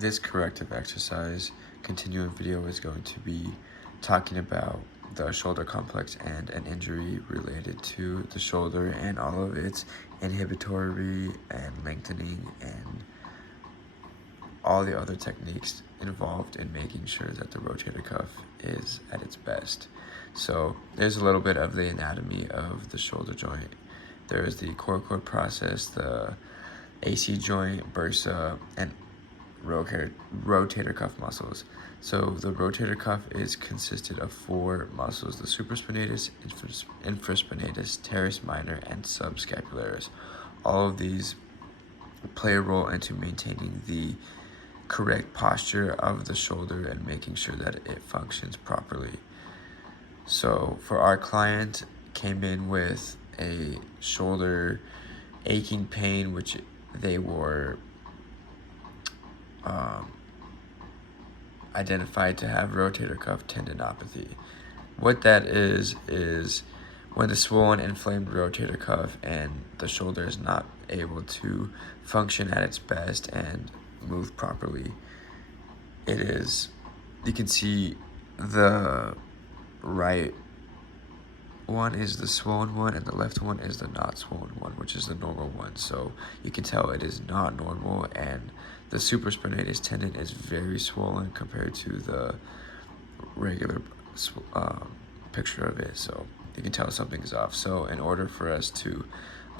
This corrective exercise continuing video is going to be talking about the shoulder complex and an injury related to the shoulder and all of its inhibitory and lengthening and all the other techniques involved in making sure that the rotator cuff is at its best. So there's a little bit of the anatomy of the shoulder joint. There is the coracoid process, the AC joint, bursa, and rotator cuff muscles. So the rotator cuff is consisted of four muscles: the supraspinatus, infraspinatus, teres minor, and subscapularis. All of these play a role into maintaining the correct posture of the shoulder and making sure that it functions properly. So for our client, came in with a shoulder aching pain, which they were identified to have rotator cuff tendinopathy. What that is when the swollen, inflamed rotator cuff and the shoulder is not able to function at its best and move properly. You can see the right one is the swollen one and the left one is the not swollen one, which is the normal one. So you can tell it is not normal, and the supraspinatus tendon is very swollen compared to the regular picture of it. So you can tell something's off. So in order for us to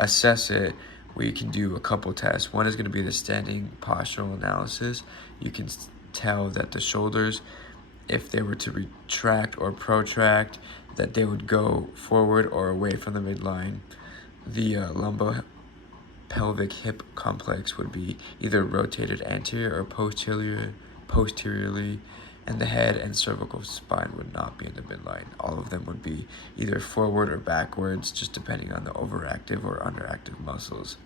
assess it, we can do a couple tests. One is going to be the standing postural analysis. You can tell that the shoulders, if they were to retract or protract, that they would go forward or away from the midline. The lumbopelvic hip complex would be either rotated anterior or posteriorly, and the head and cervical spine would not be in the midline. All of them would be either forward or backwards, just depending on the overactive or underactive muscles.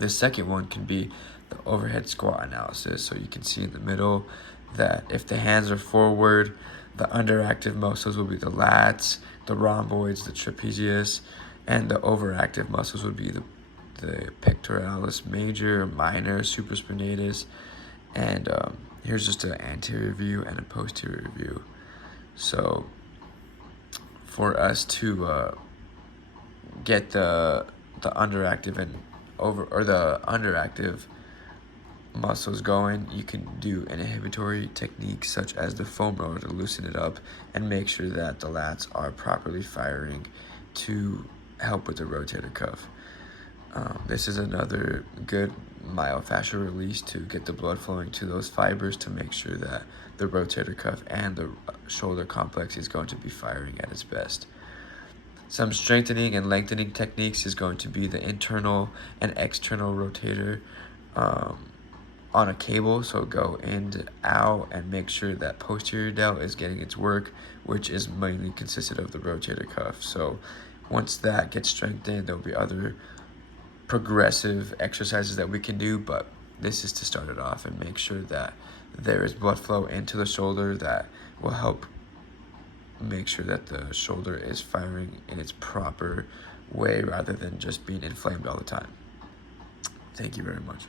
The second one can be the overhead squat analysis. So you can see in the middle that if the hands are forward, the underactive muscles will be the lats, the rhomboids, the trapezius, and the overactive muscles would be the pectoralis major, minor, supraspinatus, and here's just an anterior view and a posterior view. So for us to get the underactive and the underactive muscles going, you can do an inhibitory technique such as the foam roller to loosen it up and make sure that the lats are properly firing to help with the rotator cuff. This is another good myofascial release to get the blood flowing to those fibers to make sure that the rotator cuff and the shoulder complex is going to be firing at its best. Some strengthening and lengthening techniques is going to be the internal and external rotator on a cable. So go in, out, and make sure that posterior delt is getting its work, which is mainly consisted of the rotator cuff. So once that gets strengthened, there'll be other progressive exercises that we can do, but this is to start it off and make sure that there is blood flow into the shoulder that will help make sure that the shoulder is firing in its proper way rather than just being inflamed all the time. Thank you very much.